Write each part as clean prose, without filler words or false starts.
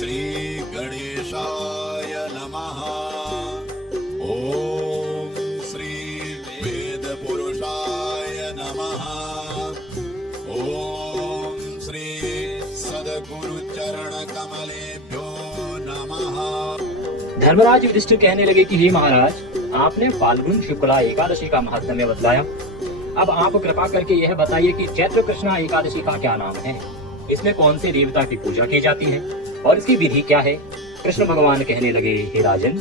श्री गणेशाय नमः। ओम श्री वेद पुरुषाय नमः। ओम श्री सद्गुरु चरण कमलेभ्यो नमः। धर्मराज युधिष्ठिर कहने लगे कि हे महाराज, आपने फाल्गुन शुक्ला एकादशी का महात्म्य बतलाया। अब आप कृपा करके यह बताइए कि चैत्र कृष्णा एकादशी का क्या नाम है, इसमें कौन से देवता की पूजा की जाती है और इसकी विधि क्या है। कृष्ण भगवान कहने लगे, हे राजन,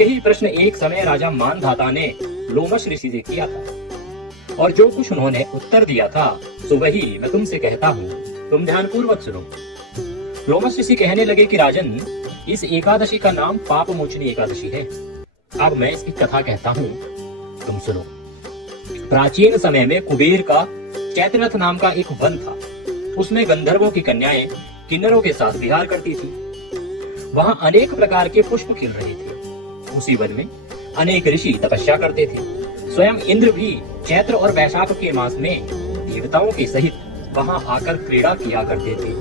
यही प्रश्न एक समय राजा मानधाता ने लोमश ऋषि से किया था और जो कुछ उन्होंने उत्तर दिया था सो वही मैं तुमसे कहता हूँ, तुम ध्यान पूर्वक सुनो। लोमश ऋषि कहने लगे कि राजन, इस एकादशी का नाम पाप मोचनी एकादशी है। अब मैं इसकी कथा कहता हूँ, तुम सुनो। प्राचीन समय में कुबेर का चैत्ररथ नाम का एक वन था। उसमें गंधर्वों की कन्याएं किन्नरों के साथ विहार करती थी। वहां अनेक प्रकार के पुष्प खिल रहे थे। उसी वन में अनेक ऋषि तपस्या करते थे। स्वयं इंद्र भी चैत्र और वैशाख के मास में देवताओं के सहित वहां आकर क्रीड़ा किया करते थे।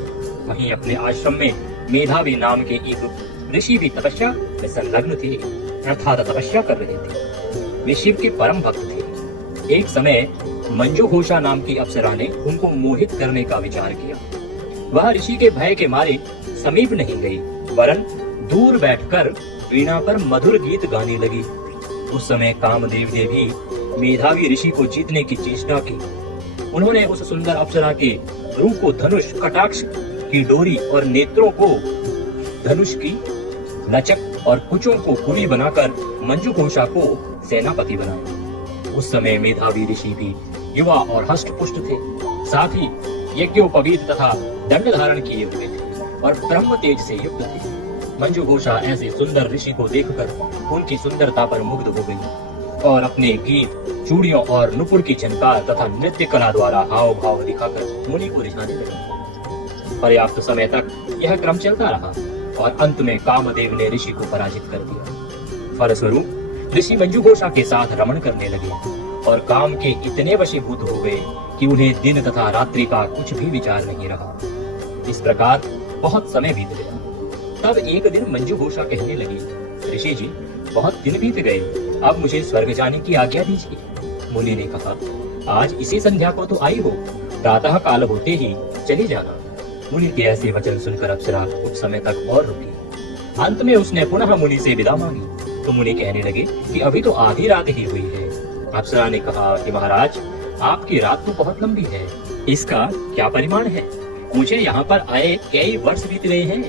वहीं अपने आश्रम में मेधावी नाम के एक ऋषि भी तपस्या में संलग्न थे, अर्थात तपस्या कर रहे थे। वे शिव के परम भक्त थे। एक समय मंजुघोषा नाम की अप्सरा ने उनको मोहित करने का विचार किया। वह ऋषि के भय के मारे समीप नहीं गई, वरन दूर बैठकर वीणा पर मधुर गीत गाने लगी। उस समय कामदेव ने भी मेधावी ऋषि को जीतने की चेष्टा की। उन्होंने उस सुंदर अप्सरा के रूप को धनुष, कटाक्ष की डोरी और नेत्रों को धनुष की लचक और कुचों को कुली बनाकर मंजुघोषा को सेनापति बनाया। उस समय मेधावी ऋषि भी युवा और हष्ट पुष्ट थे, साथ ही यज्ञोपवीत तथा दंड धारण किए हुए थे और ब्रह्म तेज से युक्त थे। मंजुघोषा ऐसे सुंदर ऋषि को देखकर उनकी सुंदरता पर मुग्ध हो गई और अपने गीत, चूड़ियों और नुपुर की झनकार तथा नृत्य कला द्वारा हाव भाव दिखाकर मुनि को रिझाने लगी। पर्याप्त समय तक यह क्रम चलता रहा और अंत में कामदेव ने ऋषि को पराजित कर दिया। फलस्वरूप ऋषि मंजुघोषा के साथ रमण करने लगे और काम के इतने वशीभूत हो गए कि उन्हें दिन तथा रात्रि का कुछ भी विचार नहीं रहा। इस प्रकार बहुत समय बीत गया। तब एक दिन मंजुघोषा कहने लगी, ऋषि जी, बहुत दिन बीत गए, अब मुझे स्वर्ग जाने की आज्ञा दीजिए। मुनि ने कहा, आज इसी संध्या को तो आई हो, प्रातः काल होते ही चली जाना। मुनि के ऐसे वचन सुनकर अप्सरा कुछ समय तक और रुकी। अंत में उसने पुनः मुनि से विदा मांगी तो मुनि कहने लगे कि अभी तो आधी रात ही हुई है। अप्सरा ने कहा कि महाराज, आपकी रात तो बहुत लंबी है, इसका क्या परिमाण है? मुझे यहाँ पर आए कई वर्ष बीत गए हैं।